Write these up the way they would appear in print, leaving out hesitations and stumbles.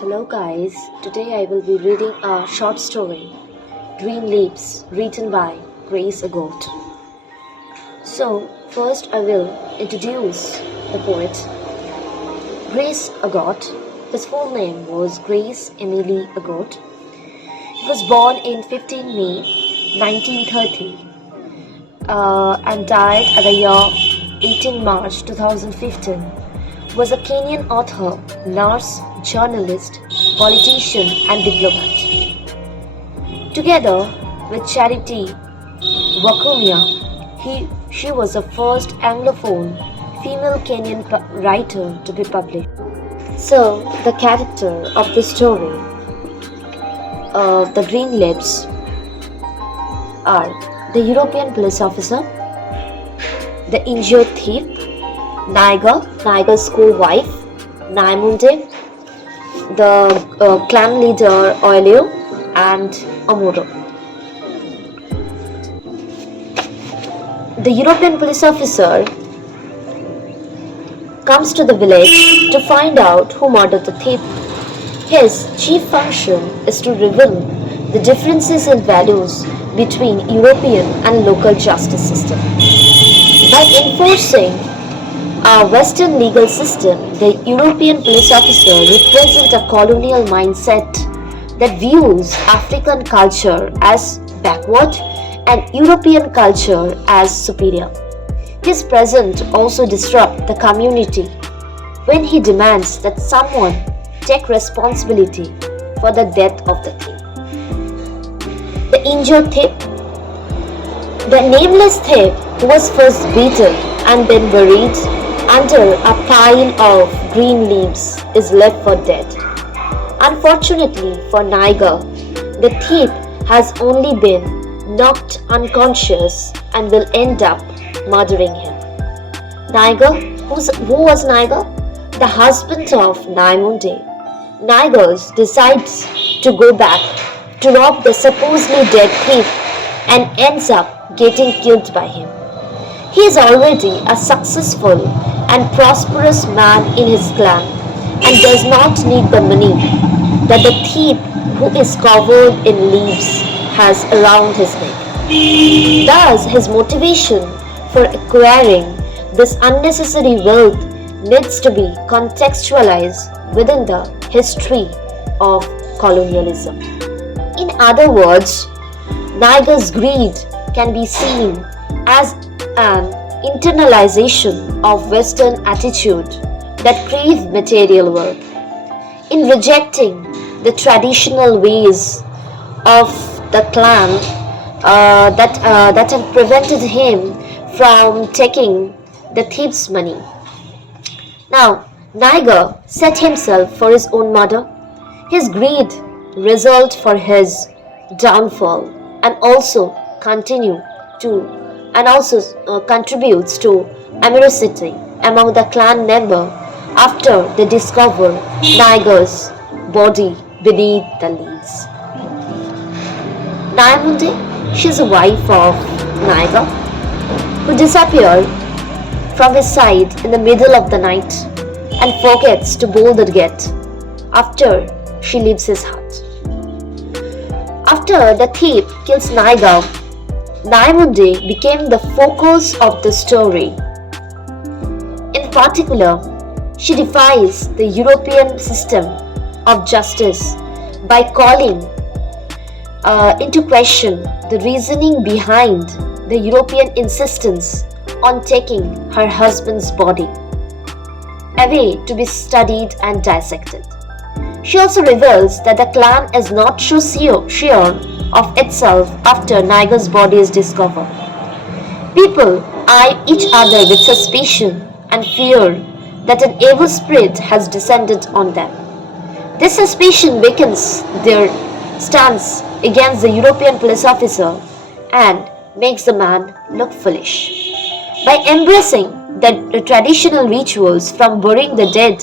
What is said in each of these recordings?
Hello guys, today I will be reading a short story, Green Leaves, written by Grace Ogot. So, first I will introduce the poet. Grace Ogot, his full name was Grace Emily Ogot. He was born in 15 May 1930 and died at the year 18 March 2015. Was a Kenyan author, nurse, journalist, politician and diplomat. Together with Charity Wakumia, she was the first Anglophone female Kenyan writer to be published. So, the character of the story, the Green Lips, are the European police officer, the injured thief, Niger's school wife, Naimunde, the clan leader Oilio, and Amuro. The European police officer comes to the village to find out who murdered the thief. His chief function is to reveal the differences in values between European and local justice system. By enforcing our Western legal system, the European police officer represents a colonial mindset that views African culture as backward and European culture as superior. His presence also disrupts the community when he demands that someone take responsibility for the death of the thief. The injured thief, the nameless thief who was first beaten and then buried under a pile of green leaves, is left for dead. Unfortunately for Niger, the thief has only been knocked unconscious and will end up murdering him. Niger, who was Niger? The husband of Naimunde. Niger decides to go back to rob the supposedly dead thief and ends up getting killed by him. He is already a successful and prosperous man in his clan and does not need the money that the thief who is covered in leaves has around his neck. Thus, his motivation for acquiring this unnecessary wealth needs to be contextualized within the history of colonialism. In other words, Niger's greed can be seen as an internalization of Western attitude that crave material wealth. In rejecting the traditional ways of the clan that have prevented him from taking the thief's money. Now, Niger set himself for his own murder. His greed result for his downfall and also contributes to animosity among the clan member after they discover Niger's body beneath the leaves. Naimunde, she is a wife of Niger, who disappeared from his side in the middle of the night and forgets to bolt the gate after she leaves his hut. After the thief kills Niger, Naimunde became the focus of the story. In particular, she defies the European system of justice by calling into question the reasoning behind the European insistence on taking her husband's body away to be studied and dissected. She also reveals that the clan is not so sure of itself after Niger's body is discovered. People eye each other with suspicion and fear that an evil spirit has descended on them. This suspicion weakens their stance against the European police officer and makes the man look foolish. By embracing the traditional rituals from burying the dead,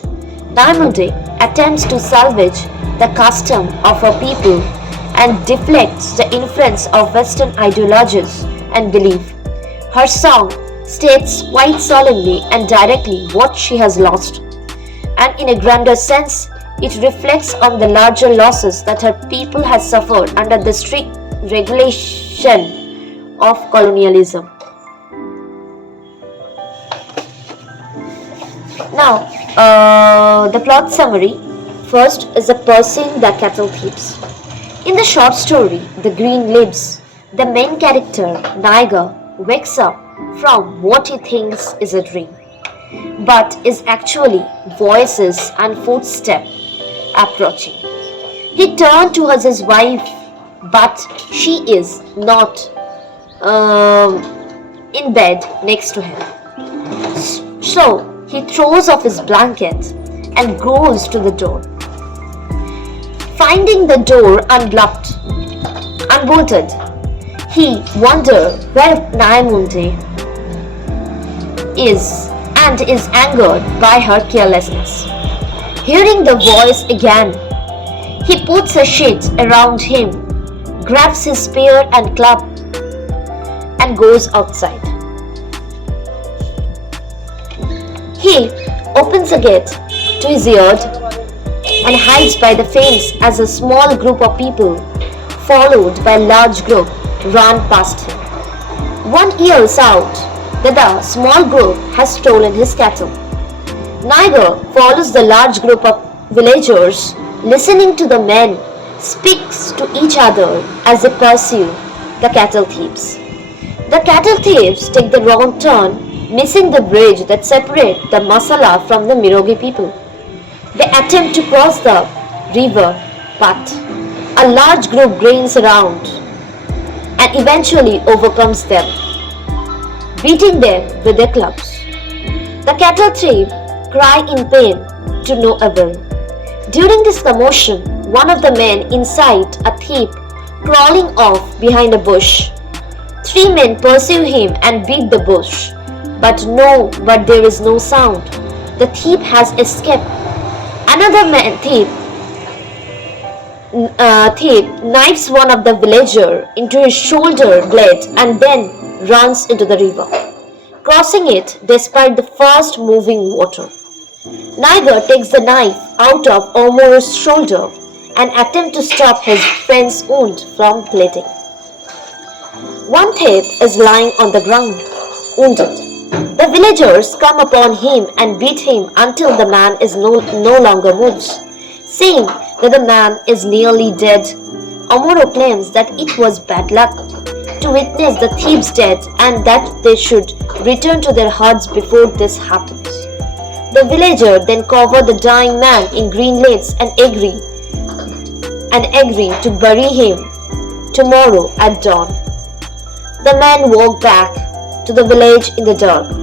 Naimunde attempts to salvage the custom of her people and deflects the influence of Western ideologies and belief. Her song states quite solemnly and directly what she has lost, and in a grander sense, It reflects on the larger losses that her people has suffered under the strict regulation of colonialism. Now, the plot summary. First is the pursuing the cattle thieves. In the short story, The Green Leaves, the main character, Niger, wakes up from what he thinks is a dream, but is actually voices and footsteps approaching. He turned towards his wife, but she is not in bed next to him. So he throws off his blanket and goes to the door. Finding the door unbolted, he wonders where Naimunde is and is angered by her carelessness. Hearing the voice again, he puts a sheet around him, grabs his spear and club, and goes outside. He opens a gate to his yard and hides by the fence as a small group of people, followed by a large group, run past him. One yells out that the small group has stolen his cattle. Niger follows the large group of villagers, listening to the men speaks to each other as they pursue the cattle thieves. The cattle thieves take the wrong turn, missing the bridge that separates the Masala from the Mirogi people. They attempt to cross the river, but a large group gains around and eventually overcomes them, beating them with their clubs. The cattle thieves cry in pain to no avail. During this commotion, one of the men inside a thief crawling off behind a bush. 3 men pursue him and beat the bush, but there is no sound. The thief has escaped. Another man thief knives one of the villager into his shoulder blade and then runs into the river, crossing it despite the fast moving water. Niger takes the knife out of Omoro's shoulder and attempts to stop his friend's wound from bleeding. One thief is lying on the ground, wounded. The villagers come upon him and beat him until the man is no longer moves. Seeing that the man is nearly dead, Omoro claims that it was bad luck to witness the thief's death and that they should return to their huts before this happens. The villager then cover the dying man in green leaves and agree to bury him tomorrow at dawn. The men walk back to the village in the dark.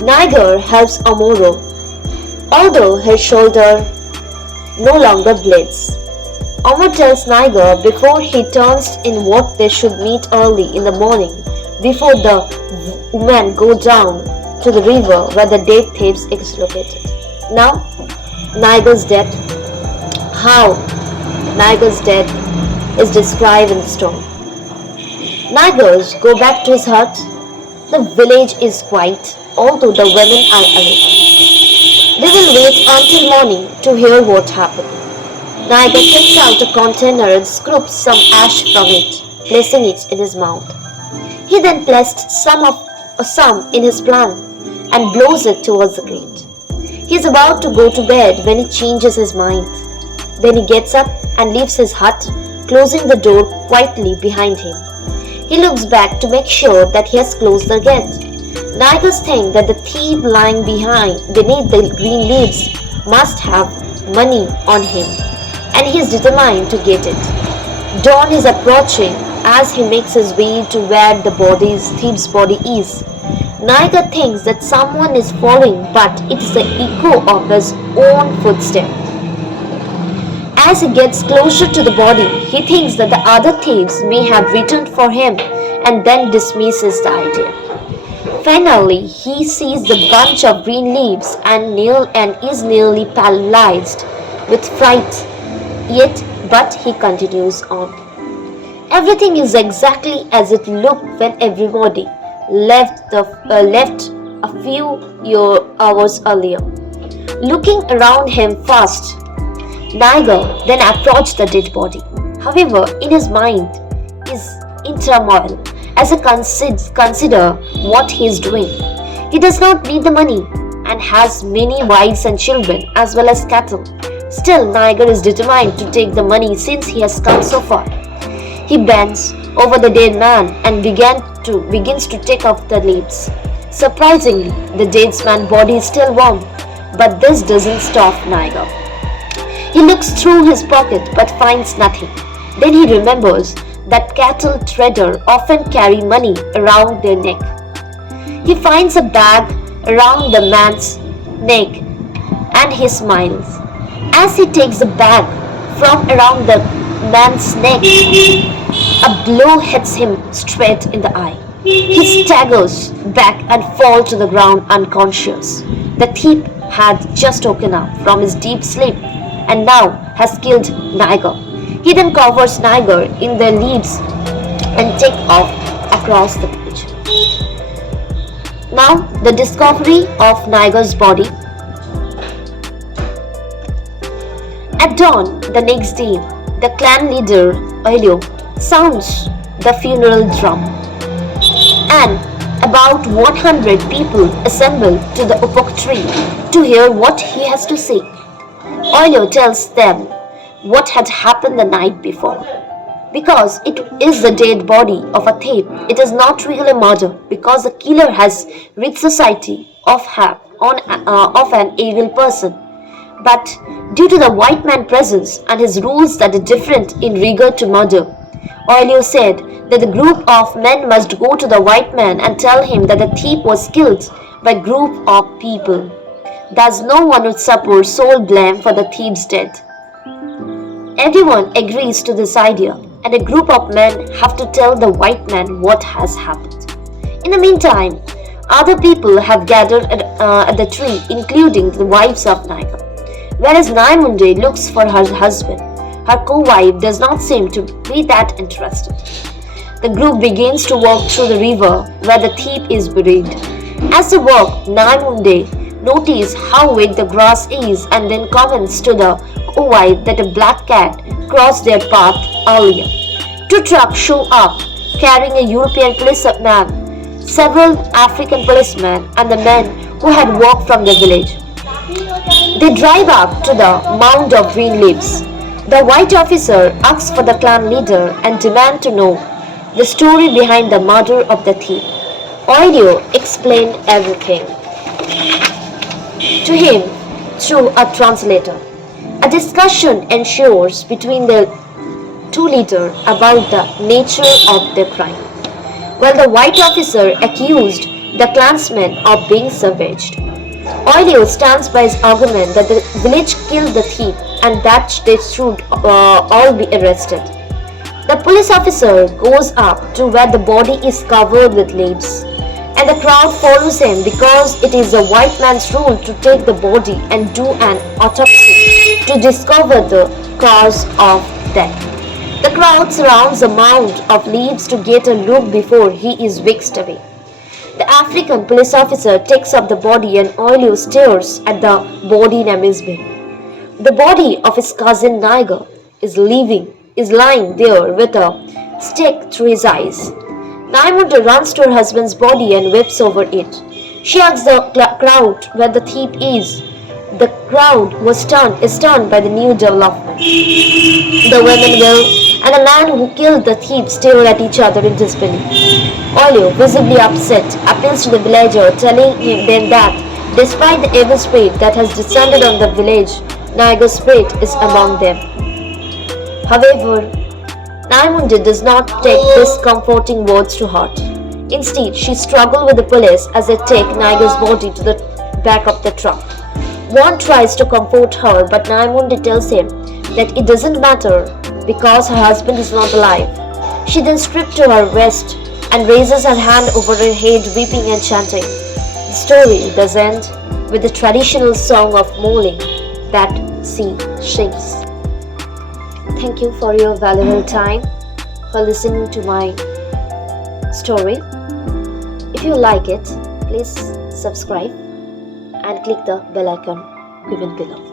Niger helps Omoro, although his shoulder no longer bleeds. Omoro tells Niger before he turns in what they should meet early in the morning before the women go down to the river where the dead thieves is located. Now, Niger's death. How Niger's death is described in the story. Nigers go back to his hut. The village is quiet, although the women are awake. They will wait until morning to hear what happened. Niger takes out a container and scoops some ash from it, placing it in his mouth. He then placed some in his plan and blows it towards the grate. He is about to go to bed when he changes his mind. Then he gets up and leaves his hut, closing the door quietly behind him. He looks back to make sure that he has closed the gate. Nigers think that the thief lying beneath the green leaves must have money on him, and he is determined to get it. Dawn is approaching as he makes his way to where the thief's body is. Niger thinks that someone is following, but it is the echo of his own footsteps. As he gets closer to the body, he thinks that the other thieves may have returned for him and then dismisses the idea. Finally, he sees the bunch of green leaves and is nearly paralyzed with fright. But he continues on. Everything is exactly as it looked when everybody left a few hours earlier. Looking around him fast, Niger then approached the dead body. However, in his mind is in turmoil as he consider what he is doing. He does not need the money and has many wives and children as well as cattle. Still, Niger is determined to take the money since he has come so far. He bends over the dead man and begins to take off the leaves. Surprisingly, the dead man's body is still warm, but this doesn't stop Niger. He looks through his pocket but finds nothing. Then he remembers that cattle traders often carry money around their neck. He finds a bag around the man's neck and he smiles. As he takes the bag from around the man's neck, a blow hits him straight in the eye. He staggers back and falls to the ground unconscious. The thief had just woken up from his deep sleep and now has killed Niger. He then covers Niger in the leaves and takes off across the village. Now, the discovery of Niger's body. At dawn the next day, the clan leader, Ogot, sounds the funeral drum, and about 100 people assemble to the ogot tree to hear what he has to say. Ogot tells them what had happened the night before. Because it is the dead body of a thief, it is not really murder because the killer has rid society of an evil person. But due to the white man's presence and his rules that are different in regard to murder, Ogot said that the group of men must go to the white man and tell him that the thief was killed by a group of people. Thus no one would suffer sole blame for the thief's death. Everyone agrees to this idea, and a group of men have to tell the white man what has happened. In the meantime, other people have gathered at the tree, including the wives of Niger. Whereas Naimunde looks for her husband, her co-wife does not seem to be that interested. The group begins to walk through the river where the thief is buried. As they walk, Naimunde notices how wet the grass is and then comments to the co-wife that a black cat crossed their path earlier. Two trucks show up carrying a European policeman, several African policemen, and the men who had walked from the village. They drive up to the mound of green leaves. The white officer asks for the clan leader and demands to know the story behind the murder of the thief. Ogot explained everything to him through a translator. A discussion ensues between the two leaders about the nature of the crime. While the white officer accused the clansmen of being savaged, Ogot stands by his argument that the village killed the thief and that they should all be arrested. The police officer goes up to where the body is covered with leaves, and the crowd follows him because it is the white man's rule to take the body and do an autopsy to discover the cause of death. The crowd surrounds the mound of leaves to get a look before he is whisked away. The African police officer takes up the body and Ogot stares at the body in amazement. The body of his cousin Niger is lying there with a stick through his eyes. Naimunde runs to her husband's body and weeps over it. She asks the crowd where the thief is. The crowd is stunned by the new development. The women and the man who killed the thief stare at each other in disbelief. Ogot, visibly upset, appeals to the villager, telling them that despite the evil spirit that has descended on the village, Niger's spirit is among them. However, Naimunde does not take these comforting words to heart. Instead, she struggles with the police as they take Niger's body to the back of the truck. One tries to comfort her, but Naimunde tells him that it doesn't matter because her husband is not alive. She then strips to her waist and raises her hand over her head, weeping and chanting. The story does end with the traditional song of mourning that she sings. Thank you for your valuable time for listening to my story. If you like it, please subscribe and click the bell icon given below.